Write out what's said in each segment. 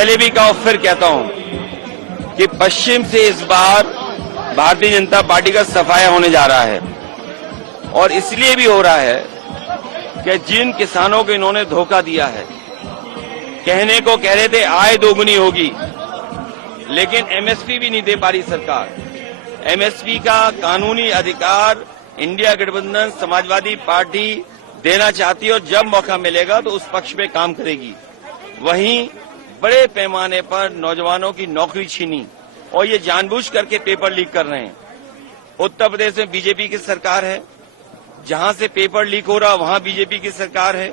पहले भी कहा फिर कहता हूं कि पश्चिम से इस बार भारतीय जनता पार्टी का सफाया होने जा रहा है और इसलिए भी हो रहा है कि जिन किसानों को इन्होंने धोखा दिया है, कहने को कह रहे थे आय दोगुनी होगी, लेकिन एमएसपी भी नहीं दे पा रही सरकार। एमएसपी का कानूनी अधिकार इंडिया गठबंधन समाजवादी पार्टी देना चाहती है और जब मौका मिलेगा तो उस पक्ष में काम करेगी। वहीं बड़े पैमाने पर नौजवानों की नौकरी छीनी और ये जानबूझ करके पेपर लीक कर रहे हैं। उत्तर प्रदेश में बीजेपी की सरकार है, जहां से पेपर लीक हो रहा वहां बीजेपी की सरकार है।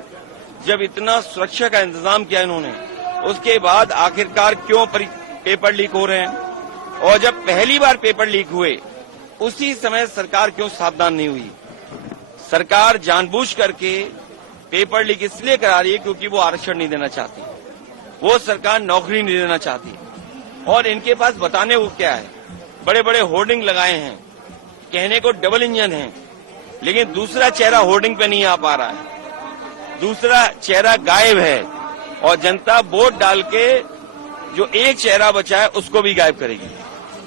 जब इतना सुरक्षा का इंतजाम किया इन्होंने, उसके बाद आखिरकार क्यों पेपर लीक हो रहे हैं? और जब पहली बार पेपर लीक हुए उसी समय सरकार क्यों सावधान नहीं हुई? सरकार जानबूझ करके पेपर लीक इसलिए करा रही है क्योंकि वो आरक्षण नहीं देना चाहती, वो सरकार नौकरी नहीं देना चाहती। और इनके पास बताने को क्या है? बड़े बड़े होर्डिंग लगाए हैं, कहने को डबल इंजन है, लेकिन दूसरा चेहरा होर्डिंग पे नहीं आ पा रहा है, दूसरा चेहरा गायब है और जनता वोट डाल के जो एक चेहरा बचा है उसको भी गायब करेगी।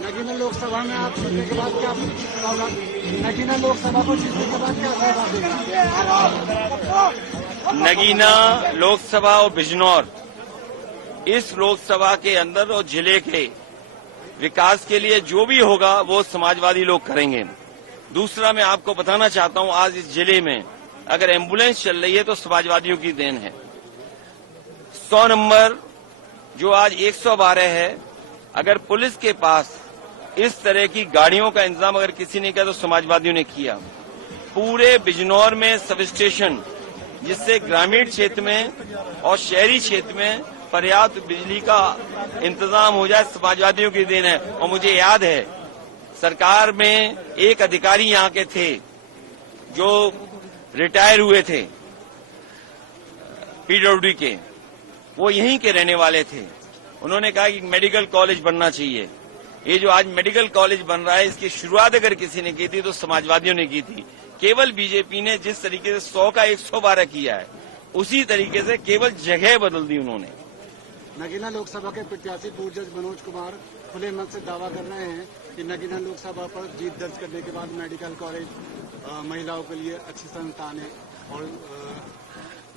नगीना लोकसभा में आप जीतने के बाद क्या नगीना लोकसभा को जीतने के बाद क्या नगीना लोकसभा और बिजनौर, इस लोकसभा के अंदर और जिले के विकास के लिए जो भी होगा वो समाजवादी लोग करेंगे। दूसरा मैं आपको बताना चाहता हूं, आज इस जिले में अगर एम्बुलेंस चल रही है तो समाजवादियों की देन है। 100 नंबर जो आज 112 है, अगर पुलिस के पास इस तरह की गाड़ियों का इंतजाम अगर किसी ने किया तो समाजवादियों ने किया। पूरे बिजनौर में सब स्टेशन, जिससे ग्रामीण क्षेत्र में और शहरी क्षेत्र में पर्याप्त बिजली का इंतजाम हो जाए, समाजवादियों की देन है। और मुझे याद है सरकार में एक अधिकारी यहाँ के थे जो रिटायर हुए थे पीडब्ल्यूडी के, वो यहीं के रहने वाले थे। उन्होंने कहा कि मेडिकल कॉलेज बनना चाहिए। ये जो आज मेडिकल कॉलेज बन रहा है, इसकी शुरुआत अगर किसी ने की थी तो समाजवादियों ने की थी। केवल बीजेपी ने जिस तरीके से 100 का 112 किया है, उसी तरीके से केवल जगह बदल दी उन्होंने। नगीना लोकसभा के प्रत्याशी पूर्व जज मनोज कुमार खुले मन से दावा कर रहे हैं कि नगीना लोकसभा पर जीत दर्ज करने के बाद मेडिकल कॉलेज महिलाओं के लिए अच्छी संस्थान है और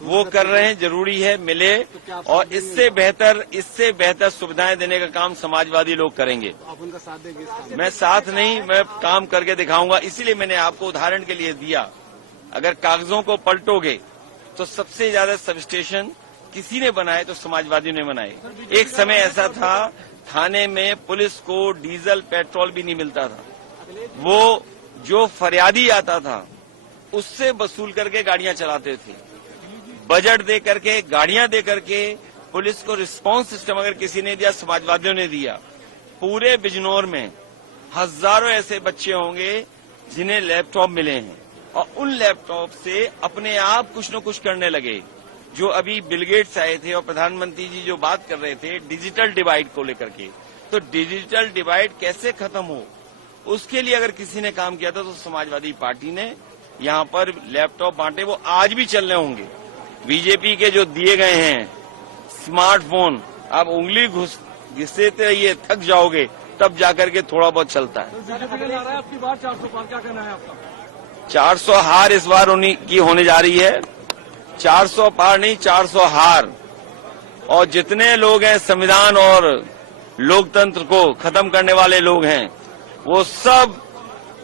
वो कर रहे हैं, जरूरी है मिले, तो और इससे बेहतर सुविधाएं देने का काम समाजवादी लोग करेंगे। तो आप उनका साथ देंगे इस काम? मैं साथ नहीं, मैं काम करके दिखाऊंगा। इसीलिए मैंने आपको उदाहरण के लिए दिया। अगर कागजों को पलटोगे तो सबसे ज्यादा सब स्टेशन किसी ने बनाए तो समाजवादियों ने बनाए। एक समय ऐसा था, थाने में पुलिस को डीजल पेट्रोल भी नहीं मिलता था। वो जो फरियादी आता था उससे वसूल करके गाड़ियां चलाते थे। बजट दे करके, गाड़ियां दे करके पुलिस को रिस्पांस सिस्टम अगर किसी ने दिया, समाजवादियों ने दिया। पूरे बिजनौर में हजारों ऐसे बच्चे होंगे जिन्हें लैपटॉप मिले हैं और उन लैपटॉप से अपने आप कुछ न कुछ करने लगे। जो अभी बिल गेट्स आए थे और प्रधानमंत्री जी जो बात कर रहे थे डिजिटल डिवाइड को लेकर के, तो डिजिटल डिवाइड कैसे खत्म हो, उसके लिए अगर किसी ने काम किया था तो समाजवादी पार्टी ने यहाँ पर लैपटॉप बांटे। वो आज भी चल रहे होंगे। बीजेपी के जो दिए गए हैं स्मार्टफोन, आप उंगली घिसते रहिए, थक जाओगे, तब जाकर के थोड़ा बहुत चलता है। आपकी बात 400 पार, क्या कहना है आपका? 400 हार इस बार उन्हीं की होने जा रही है। 400 पार नहीं, 400 हार। और जितने लोग हैं संविधान और लोकतंत्र को खत्म करने वाले लोग हैं, वो सब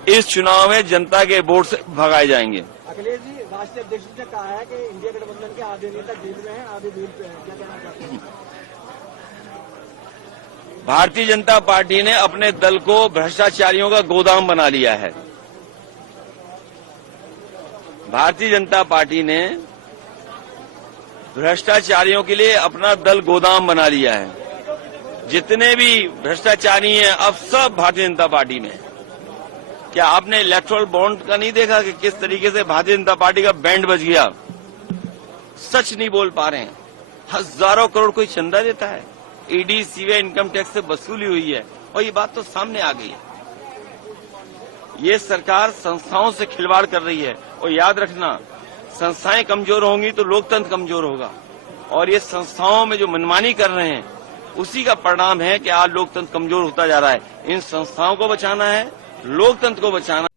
इस चुनाव में जनता के वोट से भगाए जाएंगे। अखिलेश जी, राष्ट्रीय अध्यक्ष ने कहा है कि इंडिया गठबंधन के आधे नेता जेल में हैं, आधे जेल पे हैं, क्या कहना चाहते हैं? भारतीय जनता पार्टी ने अपने दल को भ्रष्टाचारियों का गोदाम बना लिया है। भारतीय जनता पार्टी ने भ्रष्टाचारियों के लिए अपना दल गोदाम बना लिया है। जितने भी भ्रष्टाचारी हैं अब सब भारतीय जनता पार्टी में। क्या आपने इलेक्टोरल बॉन्ड का नहीं देखा कि किस तरीके से भारतीय जनता पार्टी का बैंड बज गया? सच नहीं बोल पा रहे हैं। हजारों करोड़ कोई चंदा देता है, ईडी सीबीआई इनकम टैक्स से वसूली हुई है और ये बात तो सामने आ गई है। ये सरकार संस्थाओं से खिलवाड़ कर रही है और याद रखना, संस्थाएं कमजोर होंगी तो लोकतंत्र कमजोर होगा। और ये संस्थाओं में जो मनमानी कर रहे हैं उसी का परिणाम है कि आज लोकतंत्र कमजोर होता जा रहा है। इन संस्थाओं को बचाना है, लोकतंत्र को बचाना